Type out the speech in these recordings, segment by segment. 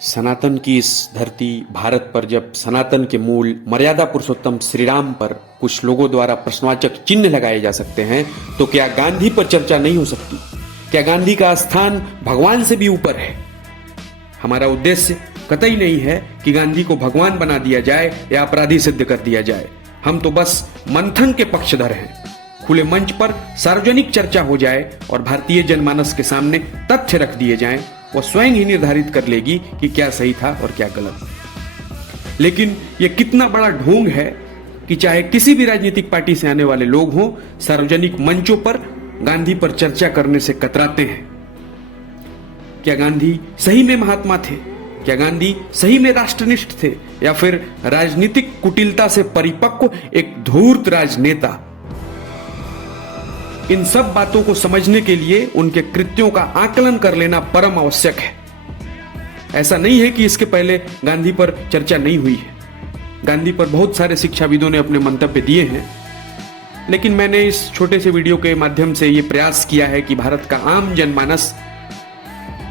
सनातन की इस धरती भारत पर जब सनातन के मूल मर्यादा पुरुषोत्तम श्री राम पर कुछ लोगों द्वारा प्रश्नवाचक चिन्ह लगाए जा सकते हैं, तो क्या गांधी पर चर्चा नहीं हो सकती? क्या गांधी का स्थान भगवान से भी ऊपर है? हमारा उद्देश्य कतई नहीं है कि गांधी को भगवान बना दिया जाए या अपराधी सिद्ध कर दिया जाए। हम तो बस मंथन के पक्षधर हैं। खुले मंच पर सार्वजनिक चर्चा हो जाए और भारतीय जनमानस के सामने तथ्य रख दिए जाएं, वो स्वयं ही निर्धारित कर लेगी कि क्या सही था और क्या गलत। लेकिन यह कितना बड़ा ढोंग है कि चाहे किसी भी राजनीतिक पार्टी से आने वाले लोग हों, सार्वजनिक मंचों पर गांधी पर चर्चा करने से कतराते हैं। क्या गांधी सही में महात्मा थे? क्या गांधी सही में राष्ट्रनिष्ठ थे, या फिर राजनीतिक कुटिलता से परिपक्व एक धूर्त राजनेता? इन सब बातों को समझने के लिए उनके कृत्यों का आकलन कर लेना परम आवश्यक है। ऐसा नहीं है कि इसके पहले गांधी पर चर्चा नहीं हुई है। गांधी पर बहुत सारे शिक्षाविदों ने अपने मंतव्य दिए हैं, लेकिन मैंने इस छोटे से वीडियो के माध्यम से यह प्रयास किया है कि भारत का आम जनमानस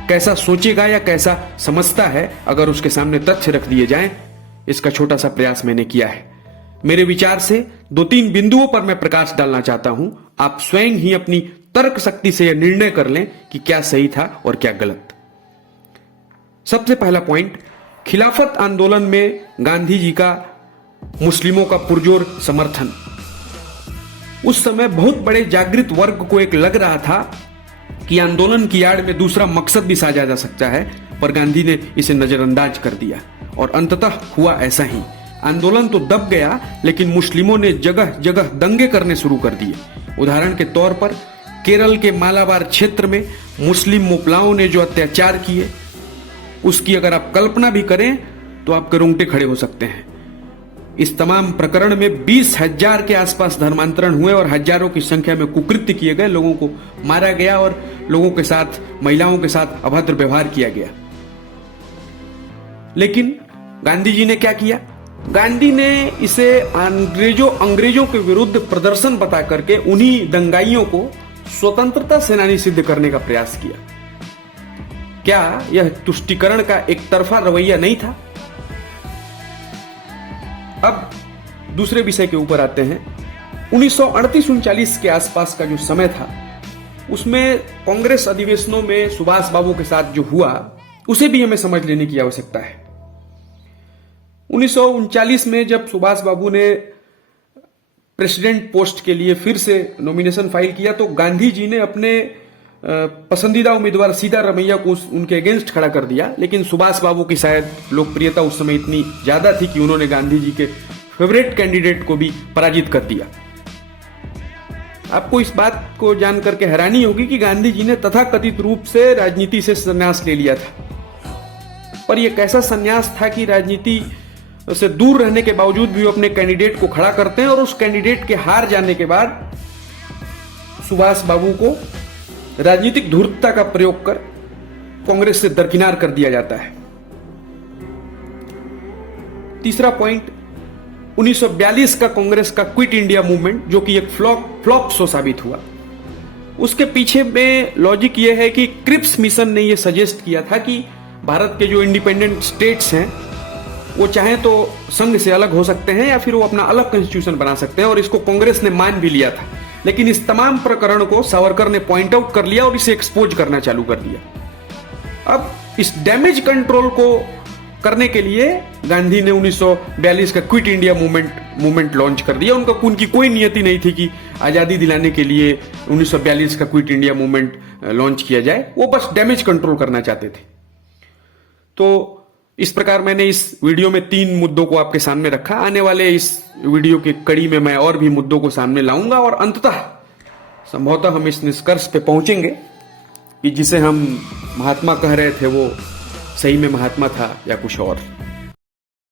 कैसा सोचेगा या कैसा समझता है अगर उसके सामने तथ्य रख दिए जाएं। इसका छोटा सा प्रयास मैंने किया है। मेरे विचार से 2-3 बिंदुओं पर मैं प्रकाश डालना चाहता हूं। आप स्वयं ही अपनी तर्क शक्ति से यह निर्णय कर लें कि क्या सही था और क्या गलत। सबसे पहला पॉइंट, खिलाफत आंदोलन में गांधी जी का मुस्लिमों का पुरजोर समर्थन। उस समय बहुत बड़े जागृत वर्ग को एक लग रहा था कि आंदोलन की आड़ में दूसरा मकसद भी साजा जा सकता है, पर गांधी ने इसे नजरअंदाज कर दिया और अंततः हुआ ऐसा ही। आंदोलन तो दब गया, लेकिन मुस्लिमों ने जगह जगह दंगे करने शुरू कर दिए। उदाहरण के तौर पर केरल के मालाबार क्षेत्र में मुस्लिम मुपलाओं ने जो अत्याचार किए, उसकी अगर आप कल्पना भी करें तो आपके रोंगटे खड़े हो सकते हैं। इस तमाम प्रकरण में 20,000 के आसपास धर्मांतरण हुए और हजारों की संख्या में कुकृत्य किए गए। लोगों को मारा गया और लोगों के साथ, महिलाओं के साथ अभद्र व्यवहार किया गया। लेकिन गांधी जी ने क्या किया? गांधी ने इसे अंग्रेजों के विरुद्ध प्रदर्शन बता करके उन्हीं दंगाइयों को स्वतंत्रता सेनानी सिद्ध करने का प्रयास किया। क्या यह तुष्टीकरण का एक तरफा रवैया नहीं था? अब दूसरे विषय के ऊपर आते हैं। 1938-39 के आसपास का जो समय था, उसमें कांग्रेस अधिवेशनों में सुभाष बाबू के साथ जो हुआ, उसे भी हमें समझ लेने की आवश्यकता है। 1939 में जब सुभाष बाबू ने प्रेसिडेंट पोस्ट के लिए फिर से नॉमिनेशन फाइल किया, तो गांधी जी ने अपने पसंदीदा उम्मीदवार सीतारमैया को उनके अगेंस्ट खड़ा कर दिया। लेकिन सुभाष बाबू की शायद लोकप्रियता उस समय इतनी ज्यादा थी कि उन्होंने गांधी जी के फेवरेट कैंडिडेट को भी पराजित कर दिया। आपको इस बात को जानकर के हैरानी होगी कि गांधी जी ने तथाकथित रूप से राजनीति से संन्यास ले लिया था। पर यह कैसा संन्यास था कि राजनीति से दूर रहने के बावजूद भी वो अपने कैंडिडेट को खड़ा करते हैं और उस कैंडिडेट के हार जाने के बाद सुभाष बाबू को राजनीतिक धूर्तता का प्रयोग कर कांग्रेस से दरकिनार कर दिया जाता है। तीसरा पॉइंट, 1942 का कांग्रेस का क्विट इंडिया मूवमेंट, जो कि एक फ्लॉप शो साबित हुआ। उसके पीछे में लॉजिक यह है कि क्रिप्स मिशन ने यह सजेस्ट किया था कि भारत के जो इंडिपेंडेंट स्टेट्स हैं, वो चाहें तो संघ से अलग हो सकते हैं या फिर वो अपना अलग कॉन्स्टिट्यूशन बना सकते हैं, और इसको कांग्रेस ने मान भी लिया था। लेकिन इस तमाम प्रकरण को सावरकर ने पॉइंट आउट कर लिया और इसे एक्सपोज करना चालू कर दिया। अब इस डैमेज कंट्रोल को करने के लिए गांधी ने 1942 का क्विट इंडिया मूवमेंट लॉन्च कर दिया। उनकी कोई नियति नहीं थी कि आजादी दिलाने के लिए 1942 का क्विट इंडिया मूवमेंट लॉन्च किया जाए। वो बस डैमेज कंट्रोल करना चाहते थे। तो इस प्रकार मैंने इस वीडियो में 3 मुद्दों को आपके सामने रखा। आने वाले इस वीडियो की कड़ी में मैं और भी मुद्दों को सामने लाऊंगा और अंततः संभवतः हम इस निष्कर्ष पे पहुंचेंगे कि जिसे हम महात्मा कह रहे थे वो सही में महात्मा था या कुछ और।